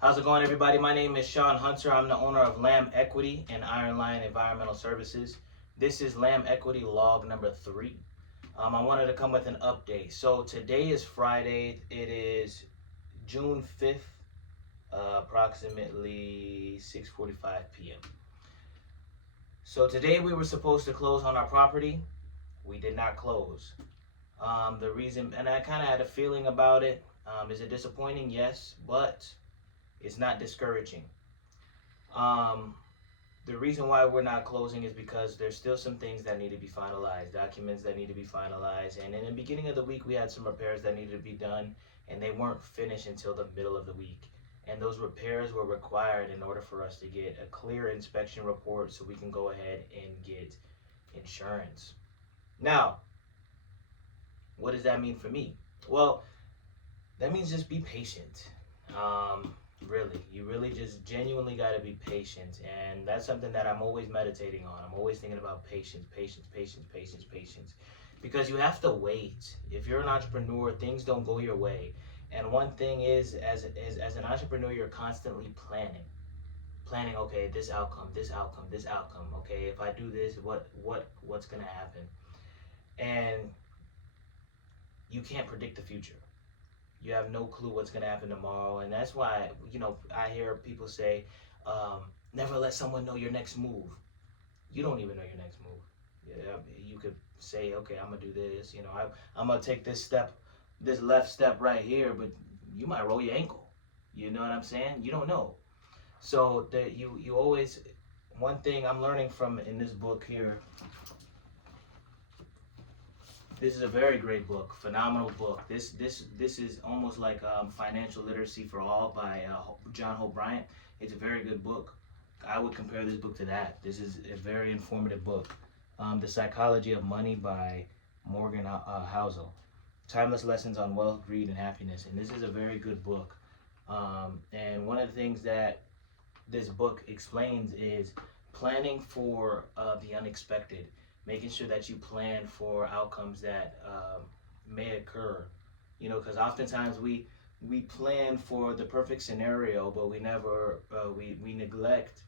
How's it going, everybody? My name is Sean Hunter. I'm the owner of Lamb Equity and Iron Lion Environmental Services. This is Lamb Equity log number 3. I wanted to come with an update. So today is Friday. It is June 5th, approximately 6:45 p.m. So today we were supposed to close on our property. We did not close. The reason, and I kind of had a feeling about it. Is it disappointing? Yes, but it's not discouraging. Um, the reason why we're not closing is because there's still some things that need to be finalized, documents that need to be finalized, and in the beginning of the week we had some repairs that needed to be done, and they weren't finished until the middle of the week. And those repairs were required in order for us to get a clear inspection report so we can go ahead and get insurance. Now, what does that mean for me? Well, that means just be patient. Um, really, you really just genuinely got to be patient, and that's something that I'm always meditating on. I'm always thinking about patience, patience, patience, patience, patience, because you have to wait. If you're an entrepreneur, things don't go your way, and one thing is, as an entrepreneur, you're constantly planning. Okay, this outcome, this outcome, this outcome. Okay, if I do this, what's gonna happen? And you can't predict the future. You have no clue what's going to happen tomorrow. And that's why, I hear people say, never let someone know your next move. You don't even know your next move. Yeah, you could say, okay, I'm going to do this. I'm going to take this step, this left step right here, but you might roll your ankle. You know what I'm saying? You don't know. So that you always, one thing I'm learning from in this book here, this is a very great book, phenomenal book. This is almost like Financial Literacy for All by John Hope Bryant. It's a very good book. I would compare this book to that. This is a very informative book. The Psychology of Money by Morgan Housel. Timeless Lessons on Wealth, Greed, and Happiness. And this is a very good book. And one of the things that this book explains is planning for the unexpected, making sure that you plan for outcomes that may occur. Because oftentimes we plan for the perfect scenario, but we never we neglect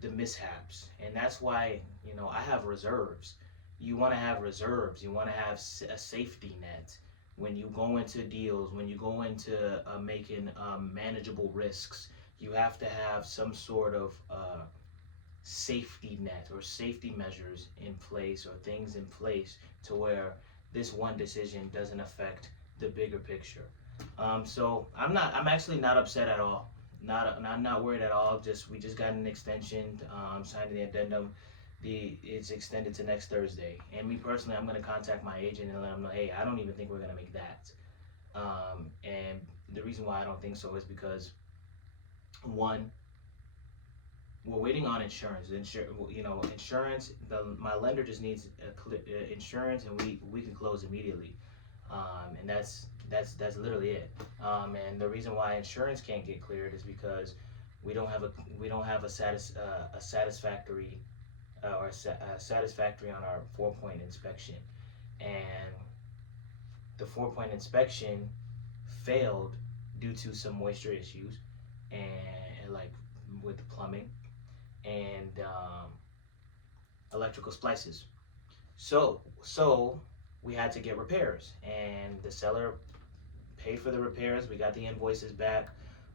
the mishaps, and that's why I have reserves. You want to have reserves. You want to have a safety net when you go into deals, when you go into making manageable risks. You have to have some sort of safety net or safety measures in place or things in place to where this one decision doesn't affect the bigger picture. So I'm actually not upset at all. I'm not worried at all. We just got an extension, signed the addendum. It's extended to next Thursday. And me personally, I'm gonna contact my agent and let them know, hey, I don't even think we're gonna make that. And the reason why I don't think so is because one, we're waiting on insurance. Insurance. My lender just needs insurance, and we can close immediately. And that's literally it. And the reason why insurance can't get cleared is because we don't have a satisfactory satisfactory on our 4-point inspection, and the 4-point inspection failed due to some moisture issues and like with the plumbing and electrical splices. So we had to get repairs, and the seller paid for the repairs. We got the invoices back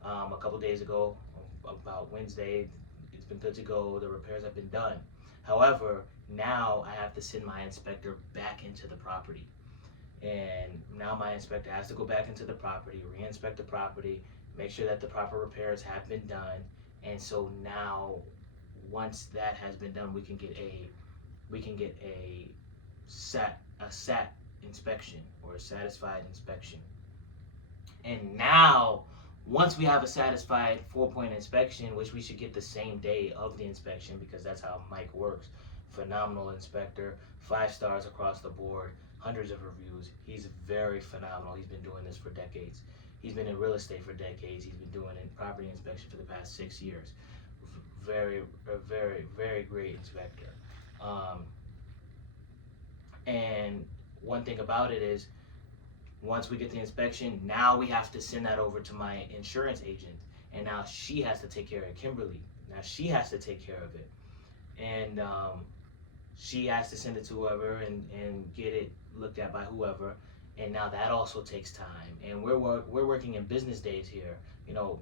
a couple days ago, about Wednesday. It's been good to go. The repairs have been done. However, now I have to send my inspector back into the property. And now my inspector has to go back into the property, re-inspect the property, make sure that the proper repairs have been done. And so now, once that has been done, we can get a sat inspection or a satisfied inspection. And now, once we have a satisfied 4-point inspection, which we should get the same day of the inspection because that's how Mike works. Phenomenal inspector, 5 stars across the board, hundreds of reviews. He's very phenomenal. He's been doing this for decades. He's been in real estate for decades. He's been doing property inspection for the past 6 years. Very, very great inspector. Um, and one thing about it is, Once we get the inspection, now we have to send that over to my insurance agent, and now she has to take care of Kimberly. Now she has to take care of it, and she has to send it to whoever and get it looked at by whoever, and now that also takes time. And we're working in business days here. You know,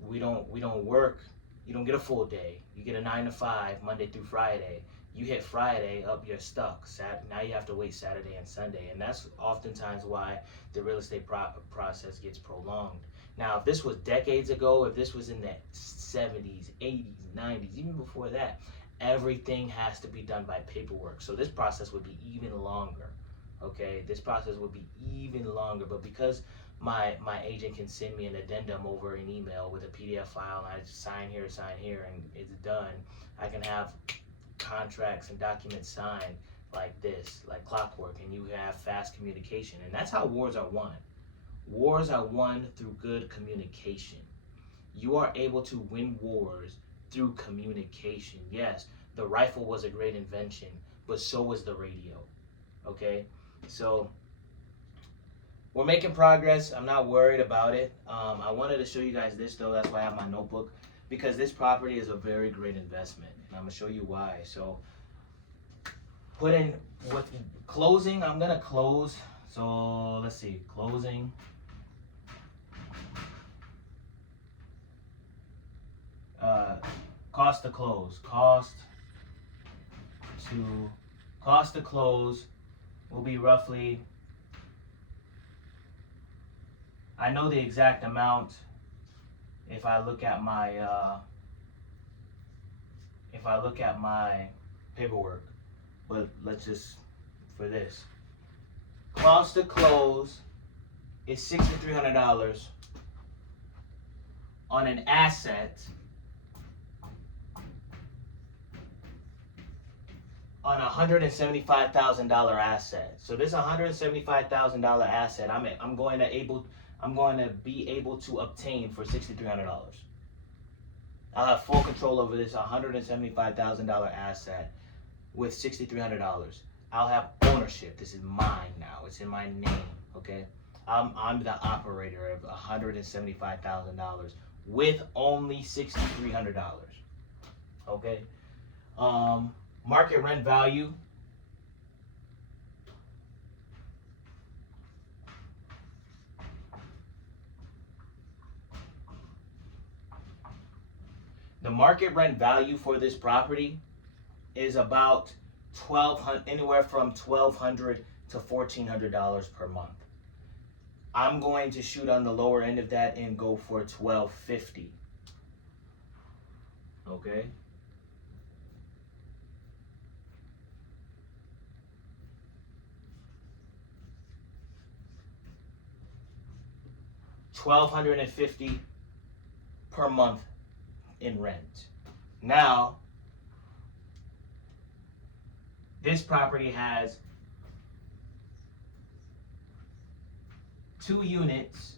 we don't work. You don't get a full day. You get a 9 to 5 Monday through Friday. You hit Friday up, you're stuck. Now you have to wait Saturday and Sunday, and that's oftentimes why the real estate process gets prolonged. Now, if this was decades ago, if this was in the 70s, 80s, 90s, even before that, everything has to be done by paperwork. So this process would be even longer. Okay, this process would be even longer. But because my agent can send me an addendum over an email with a PDF file, and I just sign here, and it's done, I can have contracts and documents signed like this, like clockwork, and you have fast communication. And that's how wars are won. Wars are won through good communication. You are able to win wars through communication. Yes, the rifle was a great invention, but so was the radio. Okay, so we're making progress. I'm not worried about it. I wanted to show you guys this though. That's why I have my notebook, because this property is a very great investment, and I'm gonna show you why. So put in with closing, I'm gonna close. So let's see, closing. Cost to close. Cost to close will be roughly, I know the exact amount if I look at my paperwork, but let's just, for this, cost to close is $6,300 on an asset, on a $175,000 asset. So this $175,000 asset, I'm going to be able to obtain for $6,300. I'll have full control over this $175,000 asset with $6,300. I'll have ownership. This is mine now. It's in my name. Okay, I'm the operator of $175,000 with only $6,300. Okay. Market rent value. The market rent value for this property is about anywhere from $1,200 to $1,400 per month. I'm going to shoot on the lower end of that and go for $1,250. Okay. $1,250 per month in rent. Now, this property has 2 units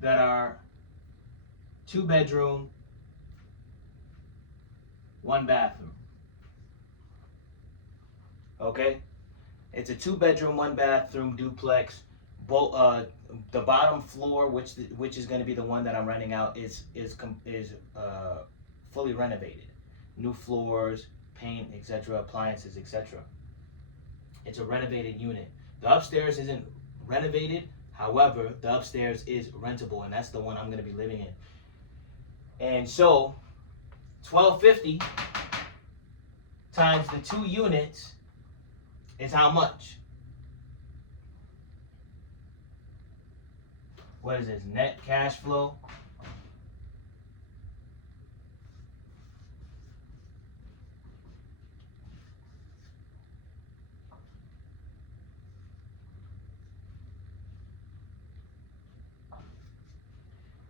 that are 2-bedroom, 1 bathroom. Okay? It's a 2-bedroom, 1-bathroom duplex. The bottom floor, which is going to be the one that I'm renting out, is fully renovated. New floors, paint, etc., appliances, etc. It's a renovated unit. The upstairs isn't renovated. However, the upstairs is rentable, and that's the one I'm going to be living in. And so, $1,250 times the 2 units is how much? What is this? Net cash flow.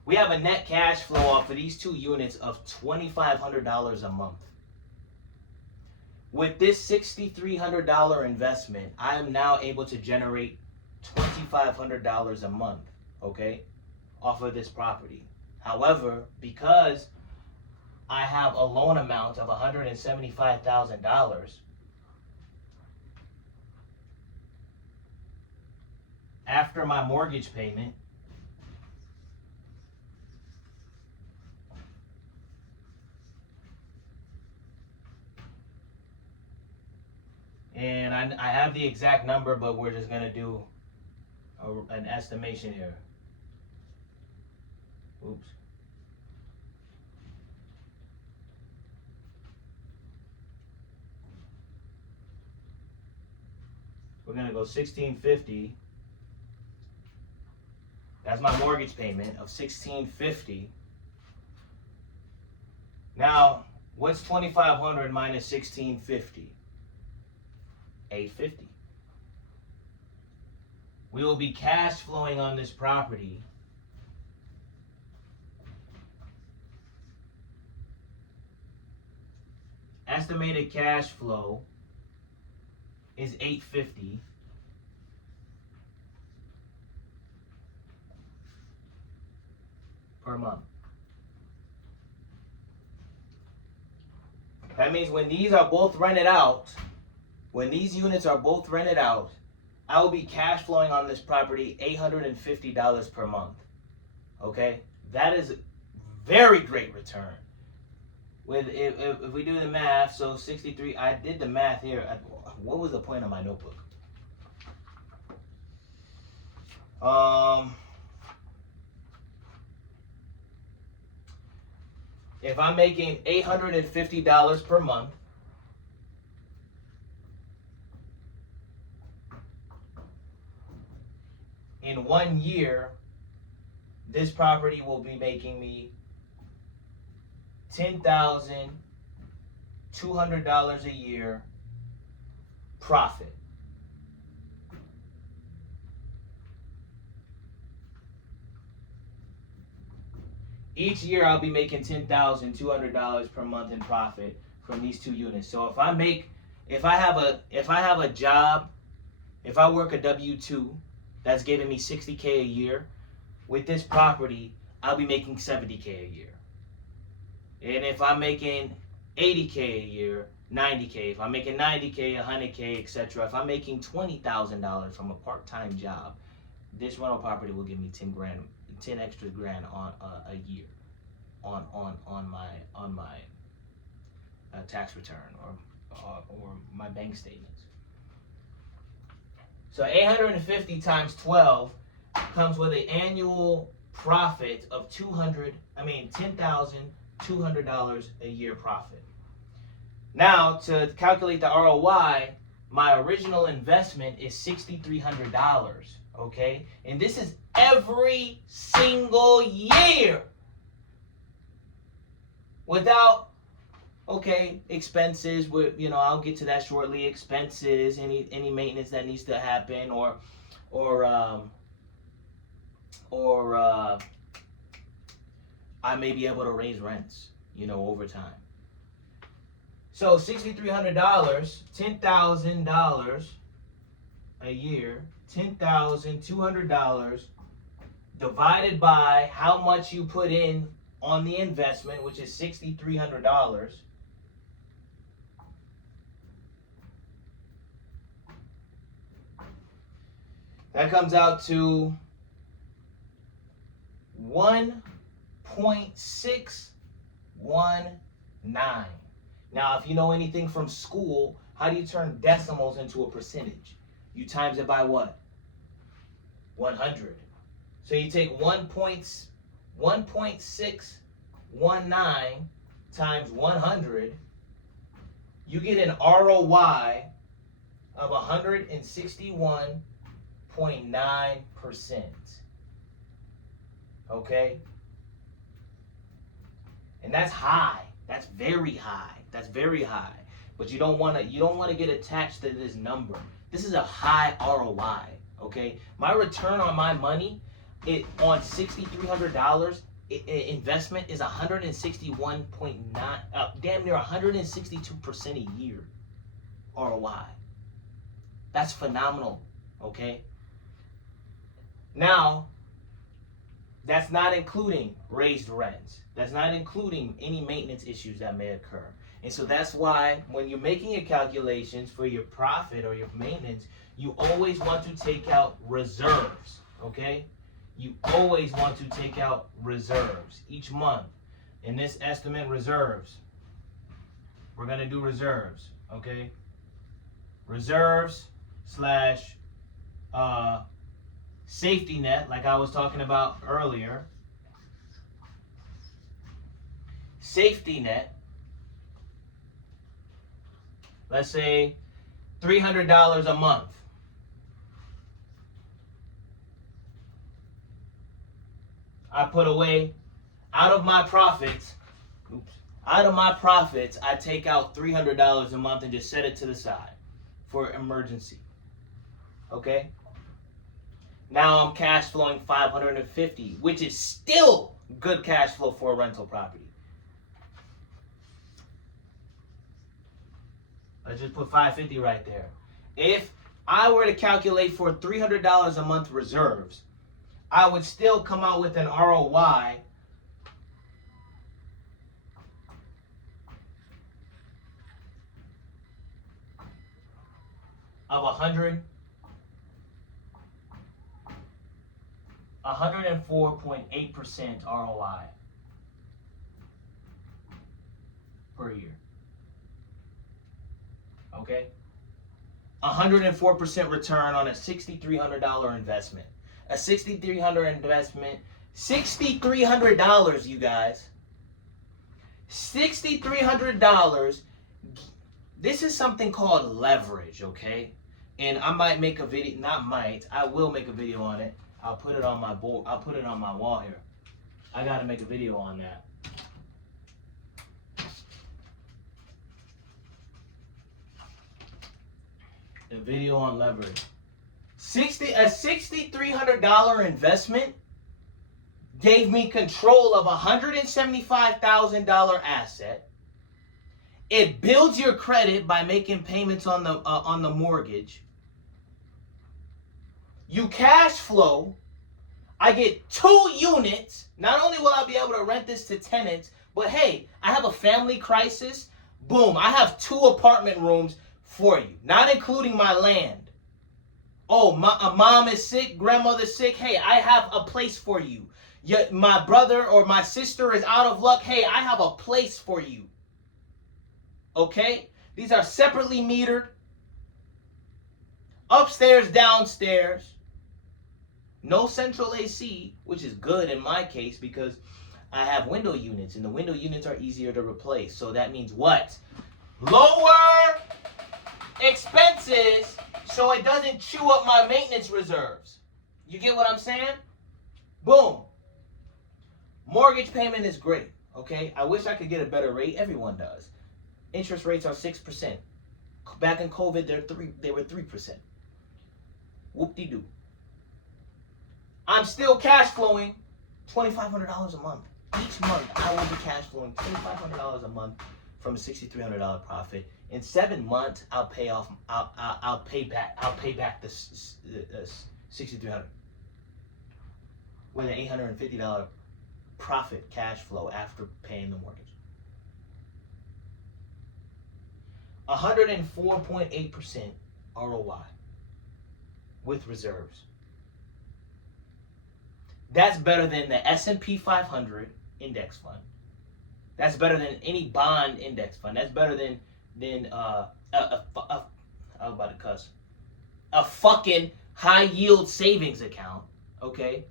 We have a net cash flow off of these 2 units of $2,500 a month. With this $6,300 investment, I am now able to generate $2,500 a month, okay, off of this property. However, because I have a loan amount of $175,000, after my mortgage payment, and I have the exact number, but we're just going to do an estimation here. Oops. We're going to go $1,650. That's my mortgage payment of $1,650. Now, what's $2,500 minus $1,650? $850. We will be cash flowing on this property estimated cash flow is $850 per month. That means when these are both rented out, when these units are both rented out, I will be cash flowing on this property $850 per month. Okay? That is very great return. With if we do the math, so 63, I did the math here. What was the point of my notebook? If I'm making $850 per month, in 1 year, this property will be making me $10,200 a year profit. Each year I'll be making $10,200 per month in profit from these two units. So if I have a job, if I work a W-2 that's giving me $60K a year, with this property I'll be making $70K a year. And if I'm making $80K a year, $90K. If I'm making $90K, $100K, etc. If I'm making $20,000 from a part-time job, this rental property will give me 10 extra grand on a year on my tax return or my bank statements. So 850 times 12 comes with an annual profit of $10,200 a year profit. Now, to calculate the ROI, my original investment is $6,300, okay? And this is every single year. Without, okay, expenses, I'll get to that shortly, expenses, any maintenance that needs to happen, or I may be able to raise rents, over time. So $6,300, $10,000 a year, $10,200 divided by how much you put in on the investment, which is $6,300. That comes out to 1.619. Now, if you know anything from school, how do you turn decimals into a percentage? You times it by what? 100. So you take 1.619 times 100, you get an ROI of 161.9%. Okay? And that's high. That's very high. That's very high. But you don't want to get attached to this number. This is a high ROI, okay? My return on my money on $6,300 investment is 161.9, damn near 162% a year ROI. That's phenomenal, okay? Now, that's not including raised rents. That's not including any maintenance issues that may occur. And so that's why when you're making your calculations for your profit or your maintenance, you always want to take out reserves. okay? You always want to take out reserves each month. In this estimate, reserves. We're going to do reserves, okay? Reserves slash safety net, like I was talking about earlier. Safety net. Let's say $300 a month. I put away out of my profits. Out of my profits, I take out $300 a month and just set it to the side for emergency. Okay? Now I'm cash flowing $550, which is still good cash flow for a rental property. Let's just put $550 right there. If I were to calculate for $300 a month reserves, I would still come out with an ROI of 104.8% ROI per year. Okay? 104% return on a $6,300 investment. A $6,300 investment. $6,300, you guys. $6,300. This is something called leverage, okay? And I might make a video, not might, I will make a video on it. I'll put it on my board, I'll put it on my wall here. I gotta make a video on that. A video on leverage. A $6,300 investment gave me control of a $175,000 asset. It builds your credit by making payments on the mortgage. You cash flow. I get 2 units. Not only will I be able to rent this to tenants, but hey, I have a family crisis. Boom, I have 2 apartment rooms for you, not including my land. Oh, a mom is sick, grandmother's sick. Hey, I have a place for you. My brother or my sister is out of luck. Hey, I have a place for you. Okay? These are separately metered. Upstairs, downstairs. No central AC, which is good in my case because I have window units, and the window units are easier to replace. So that means what? Lower expenses so it doesn't chew up my maintenance reserves. You get what I'm saying? Boom. Mortgage payment is great, okay? I wish I could get a better rate. Everyone does. Interest rates are 6%. Back in COVID, they were 3%. Whoop-de-doo. I'm still cash flowing $2,500 a month. Each month, I will be cash flowing $2,500 a month from a $6,300 profit. In 7 months, I'll pay back the $6,300 with an $850 profit cash flow after paying the mortgage. 104.8% ROI with reserves. That's better than the S&P 500 index fund. That's better than any bond index fund. That's better than I was about to cuss. A fucking high yield savings account. Okay.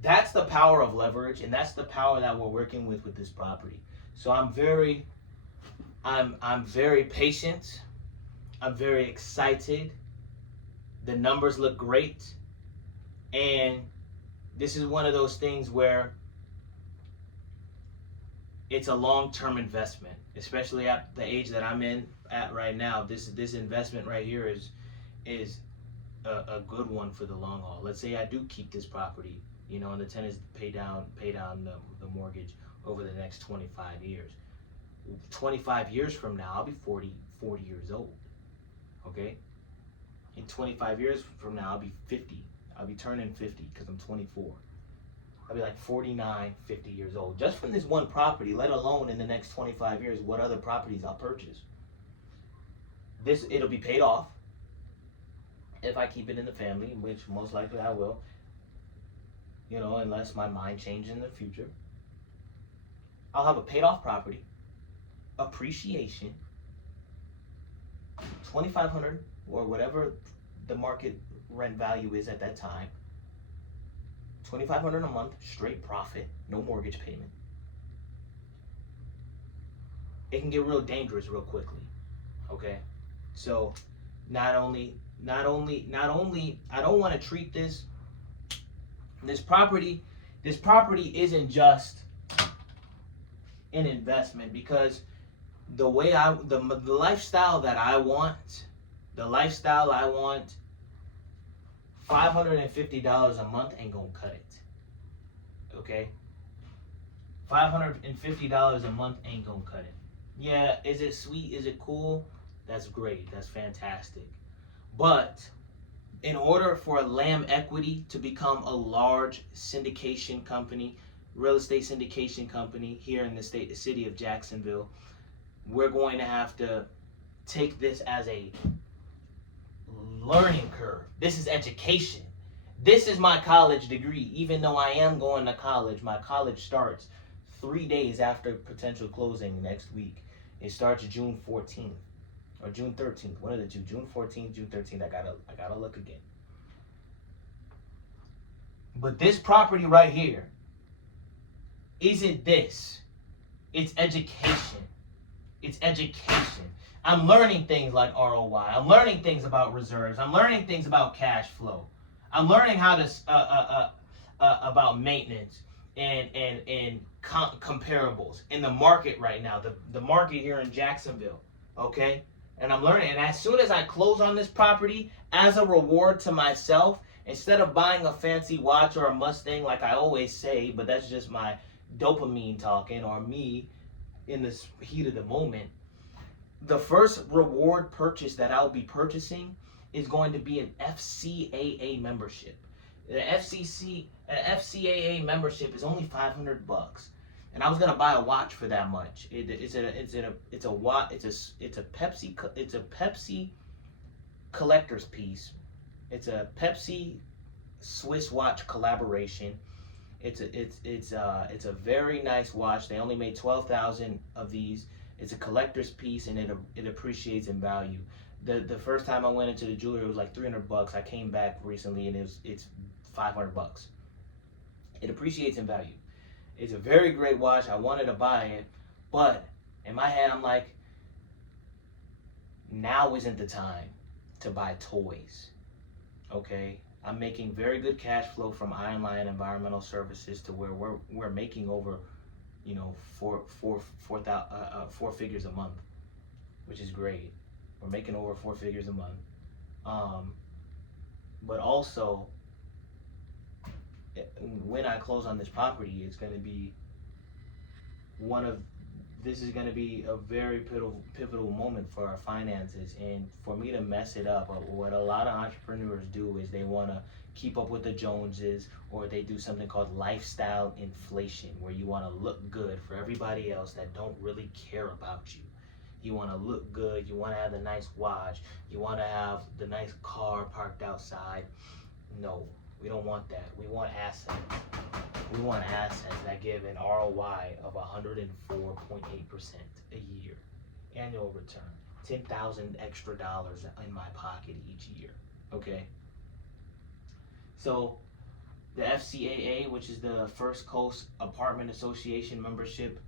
That's the power of leverage, and that's the power that we're working with this property. So I'm very patient. I'm very excited. The numbers look great. And this is one of those things where it's a long-term investment, especially at the age that I'm at right now. This investment right here is a good one for the long haul. Let's say I do keep this property, and the tenants pay down the mortgage over the next 25 years. 25 years from now, I'll be 40 years old. Okay? In 25 years from now, I'll be 50. I'll be turning 50 because I'm 24. I'll be like 49, 50 years old. Just from this one property, let alone in the next 25 years, what other properties I'll purchase. It'll be paid off. if I keep it in the family, which most likely I will, unless my mind changes in the future, I'll have a paid off property, appreciation, 2,500 or whatever the market rent value is at that time, 2,500 a month, straight profit, no mortgage payment. It can get real dangerous real quickly. Okay, so not only I don't want to treat this property isn't just an investment, because the lifestyle that I want, $550 a month ain't gonna cut it. Okay, $550 a month ain't gonna cut it. Yeah, is it sweet? Is it cool? That's great. That's fantastic. But in order for Lamb Equity to become a large syndication company, real estate syndication company here in the city of Jacksonville, we're going to have to take this as a learning curve. This is education. This is my college degree. Even though I am going to college, my college starts 3 days after potential closing next week. It starts June 14th or June 13th. One of the two. June 14th, June 13th. I gotta look again. But this property right here isn't this. It's education. It's education. I'm learning things like ROI. I'm learning things about reserves. I'm learning things about cash flow. I'm learning how to about maintenance and comparables in the market right now. The market here in Jacksonville. Okay, and I'm learning. And as soon as I close on this property, as a reward to myself, instead of buying a fancy watch or a Mustang like I always say, but that's just my dopamine talking or me in the heat of the moment, the first reward purchase that I'll be purchasing is going to be an FCAA membership. The FCAA membership is only $500, and I was gonna buy a watch for that much. It's a Pepsi collector's piece. It's a Pepsi Swiss watch collaboration. It's a very nice watch. They only made 12,000 of these. It's a collector's piece, and it appreciates in value. The first time I went into the jewelry, it was like $300. I came back recently, and it's $500. It appreciates in value. It's a very great watch. I wanted to buy it, but in my head, I'm like, now isn't the time to buy toys. Okay, I'm making very good cash flow from Iron Lion Environmental Services to where we're making over, four figures a month, which is great. We're making over 4 figures a month. But also, when I close on this property, it's going to be this is going to be a very pivotal moment for our finances. And for me to mess it up, what a lot of entrepreneurs do is they want to keep up with the Joneses, or they do something called lifestyle inflation, where you want to look good for everybody else that don't really care about you. You want to look good. You want to have the nice watch. You want to have the nice car parked outside. No, we don't want that. We want assets. We want assets that give an ROI of 104.8% a year. Annual return. $10,000 extra dollars in my pocket each year. Okay? So, the FCAA, which is the First Coast Apartment Association membership,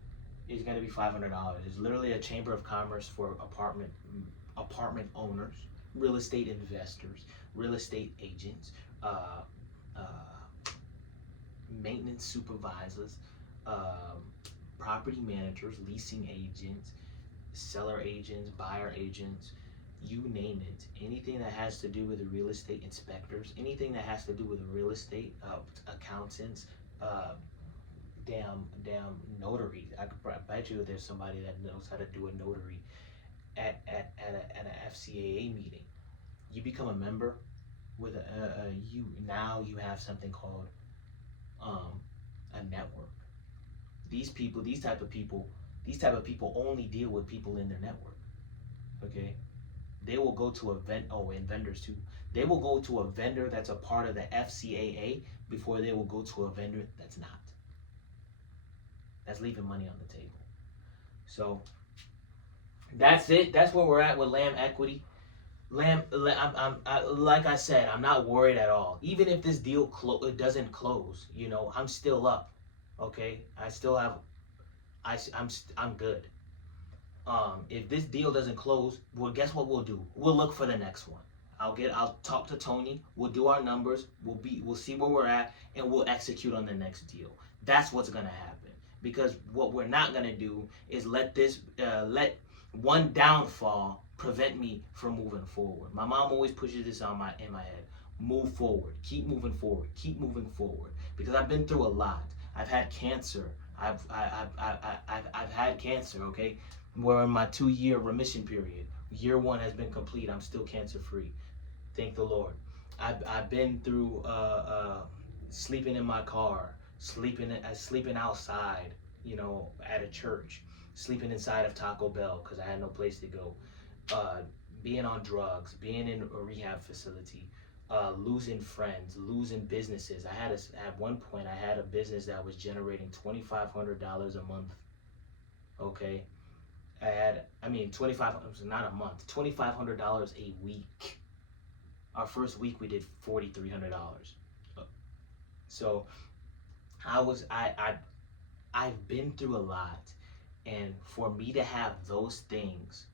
is going to be $500. It's literally a chamber of commerce for apartment owners, real estate investors, real estate agents, maintenance supervisors, property managers, leasing agents, seller agents, buyer agents, you name it. Anything that has to do with the real estate inspectors, anything that has to do with real estate accountants, damn notary. I bet you that there's somebody that knows how to do a notary at an FCAA meeting. You become a member with you have something called a network. These type of people only deal with people in their network. Okay, they will go to a and vendors too. They will go to a vendor that's a part of the FCAA before they will go to a vendor that's not. That's leaving money on the table. So that's it. That's where we're at with Lamb Equity. Like I said, I'm not worried at all. Even if this deal doesn't close, I'm still up. Okay, I still have, I'm good. If this deal doesn't close, well, guess what we'll do? We'll look for the next one. I'll talk to Tony. We'll do our numbers. We'll see where we're at, and we'll execute on the next deal. That's what's gonna happen. Because what we're not gonna do is let one downfall prevent me from moving forward. My mom always pushes this in my head. Move forward. Keep moving forward. Keep moving forward. Because I've been through a lot. I've had cancer. I've had cancer. Okay, we're in my 2-year remission period. Year 1 has been complete. I'm still cancer free. Thank the Lord. I've been through sleeping in my car, sleeping outside, at a church, sleeping inside of Taco Bell because I had no place to go, being on drugs, being in a rehab facility, losing friends, losing businesses. At one point I had a business that was generating $2,500 a month. Okay, not a month, $2,500 a week. Our first week we did $4,300. So I've been through a lot, and for me to have those things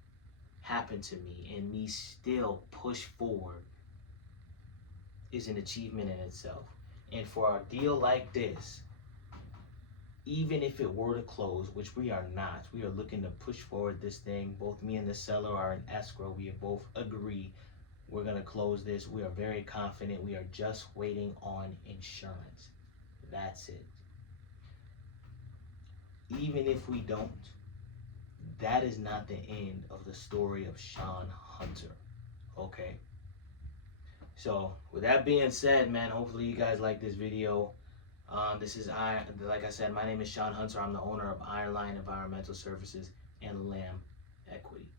happen to me and me still push forward is an achievement in itself. And for a deal like this, even if it were to close, which we are not, we are looking to push forward this thing. Both me and the seller are in escrow. We have both agreed we're going to close this. We are very confident. We are just waiting on insurance. That's it. Even if we don't, that is not the end of the story of Sean Hunter. Okay? So, with that being said, man, hopefully you guys like this video. Like I said, my name is Sean Hunter. I'm the owner of Ironline Environmental Services and Lamb Equity.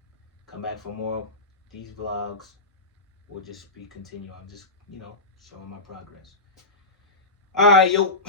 Come back for more. These vlogs will just continue. I'm just, showing my progress. All right, yo.